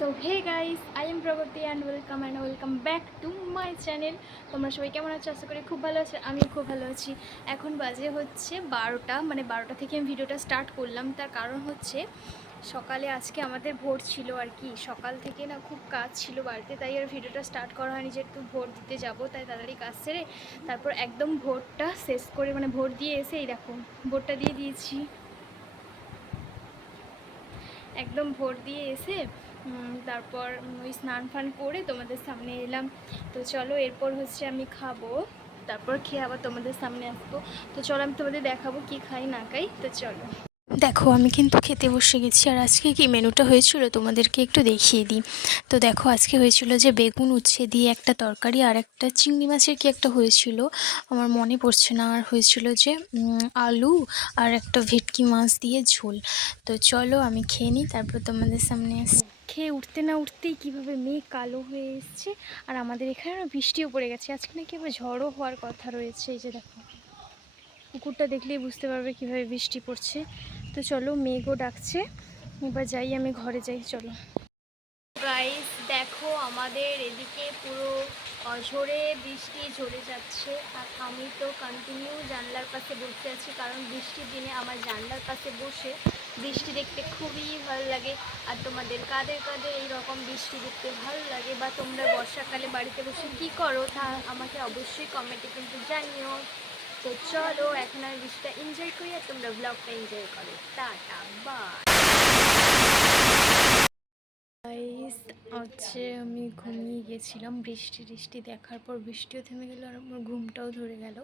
তো hey guys I am Pragati and welcome and welcome back to my channel তোমরা সবাই কেমন আছো? আশা করি খুব ভালো আছো আমি খুব ভালো আছি। এখন বাজে হচ্ছে বারোটা মানে বারোটা থেকে আমি ভিডিওটা স্টার্ট করলাম। তার কারণ হচ্ছে সকালে আজকে আমাদের ভোট ছিল আর কি। সকাল থেকে না খুব কাজ ছিল বাড়িতে, তাই আর ভিডিওটা স্টার্ট করা হয়নি, যেহেতু ভোট দিতে যাব, তাই তাড়াতাড়ি কাজ সেরে তারপর একদম ভোটটা শেষ করে মানে ভোট দিয়ে এসে এই দেখো ভোটটা দিয়ে দিয়েছি। একদম ভোর দিয়ে এসে তারপর ওই স্নান ফান করে তোমাদের সামনে এলাম। তো চলো, এরপর হচ্ছে আমি খাব, তারপর খেয়ে আবার তোমাদের সামনে আসব। তো চলো, আমি তোমাদের দেখাবো কি খাই না খাই। তো চলো। দেখো, আমি কিন্তু খেতে বসে গেছি। আর আজকে কি মেনুটা হয়েছিল তোমাদেরকে একটু দেখিয়ে দিই। তো দেখো, আজকে হয়েছিল যে বেগুন উচ্ছে দিয়ে একটা তরকারি আর একটা চিংড়ি মাছের কি একটা হয়েছিল, আমার মনে পড়ছে না। আর হয়েছিল যে আলু আর একটা ভেটকি মাছ দিয়ে ঝোল। তো চলো, আমি খেয়ে নিই, তারপর তোমাদের সামনে আসি খেয়ে উঠতে না উঠতেই কীভাবে মেঘ কালো হয়ে এসছে, আর আমাদের এখানে বৃষ্টিও পড়ে গেছে। আজকে নাকি আবার ঝড়ও হওয়ার কথা রয়েছে, এই যে দেখো। পুকুরটা দেখলেই বুঝতে পারবে কীভাবে বৃষ্টি পড়ছে। তো চলো মেঘও ডাকছে। এবার যাই, আমি ঘরে যাই, চলো। গাইস দেখো আমাদের এদিকে পুরো অঝরে বৃষ্টি ঝরে যাচ্ছে। আর আমি তো কন্টিনিউ জানলার পাশে বসে আছি, কারণ বৃষ্টির দিনে আমার জানলার পাশে বসে বৃষ্টি দেখতে খুবই ভালো লাগে। আর তোমাদের কাদের কাদের এইরকম বৃষ্টি দেখতে ভালো লাগে বা তোমরা বর্ষাকালে বাড়িতে বসে কী করো তা আমাকে অবশ্যই কমেন্টে কিন্তু জানিও। তো চলো, এখন আমি বৃষ্টিটা এনজয় করি আর তোমরা ব্লগটা এনজয় করো। টাটা বাই হচ্ছে আমি ঘুমিয়ে গেছিলাম। বৃষ্টি বৃষ্টি দেখার পর বৃষ্টিও থেমে গেল আর আমার ঘুমটাও ধরে গেল।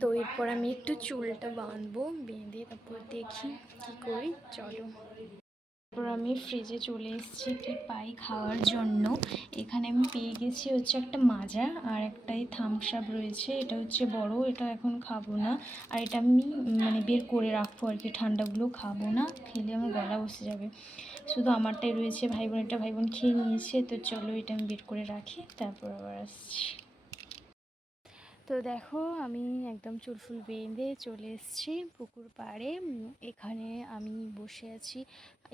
তো এরপর আমি একটু চুলটা বাঁধবো, বেঁধে তারপর দেখি কি করি। চলো। তারপর আমি ফ্রিজে চলে এসেছি কি পাই খাওয়ার জন্য। এখানে আমি পেয়ে গেছি হচ্ছে একটা মাজা আর একটাই থামস আপ রয়েছে। এটা হচ্ছে বড়, এটা এখন খাব না। আর এটা আমি মানে বের করে রাখব আর কি, ঠান্ডাগুলো খাব না। খেলে আমার গলা বসে যাবে। শুধু আমারটাই রয়েছে, ভাই বোনেরটা ভাই বোন খেয়ে নিয়েছে। তো চলো এটা আমি বের করে রাখি, তারপর আবার আসছি। তো দেখো, আমি একদম চুলফুল বেঁধে চলে এসেছি পুকুর পাড়ে। এখানে আমি বসে আছি,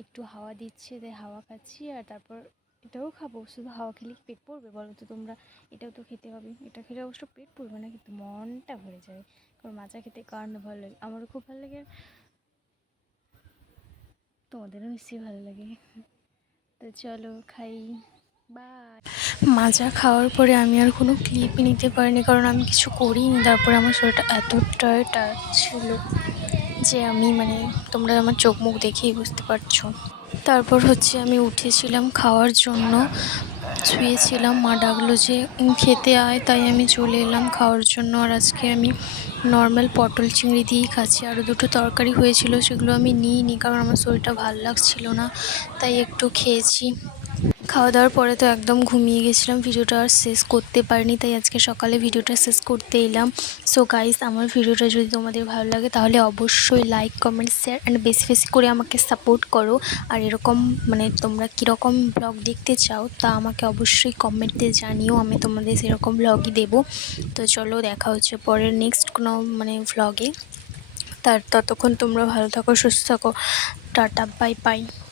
একটু হাওয়া দিচ্ছে তাই হাওয়া খাচ্ছি, আর তারপর এটাও খাব। শুধু হাওয়া খেলে পেট পড়বে বলো তো তোমরা? এটাও তো খেতে হবে। এটা খেলে অবশ্য পেট পড়বে না, কিন্তু মনটা ভরে যাবে কারণ মাচা খেতে কার না ভালো লাগে? আমারও খুব ভালো লাগে তোমাদেরও নিশ্চয়ই ভালো লাগে। তো চলো খাই। বাই। মাজা খাওয়ার পরে আমি আর কোনো ক্লিপই নিতে পারিনি, কারণ আমি কিছু করিনি। তারপরে আমার শরীরটা এতটাই টাচ ছিল যে আমি মানে তোমরা আমার চোখ মুখ দেখেই বুঝতে পারছ। তারপর হচ্ছে আমি উঠেছিলাম খাওয়ার জন্য, শুয়েছিলাম। মা ডাকলো যে খেতে আয়। তাই আমি চলে এলাম খাওয়ার জন্য। আর আজকে আমি নর্মাল পটল চিংড়ি দিয়েই খাচ্ছি। আরও দুটো তরকারি হয়েছিল, সেগুলো আমি নিইনি, কারণ আমার শরীরটা ভালো লাগছিল না, তাই একটু খেয়েছি। খাওয়া দাওয়ার পরে তো একদম ঘুমিয়ে গেছিলাম, ভিডিওটা আর শেষ করতে পারিনি, তাই আজকে সকালে ভিডিওটা শেষ করতে এলাম। সো গাইস আমার ভিডিওটা যদি তোমাদের ভালো লাগে তাহলে অবশ্যই লাইক কমেন্ট শেয়ার অ্যান্ড বেশি বেশি করে আমাকে সাপোর্ট করো। আর এরকম মানে তোমরা কীরকম ব্লগ দেখতে চাও তা আমাকে অবশ্যই কমেন্টে জানিও, আমি তোমাদের সেরকম ব্লগই দেবো। তো চলো দেখা হচ্ছে পরের নেক্সট কোনো মানে ভ্লগে তার ততক্ষণ তোমরা ভালো থাকো, সুস্থ থাকো। Tata bye bye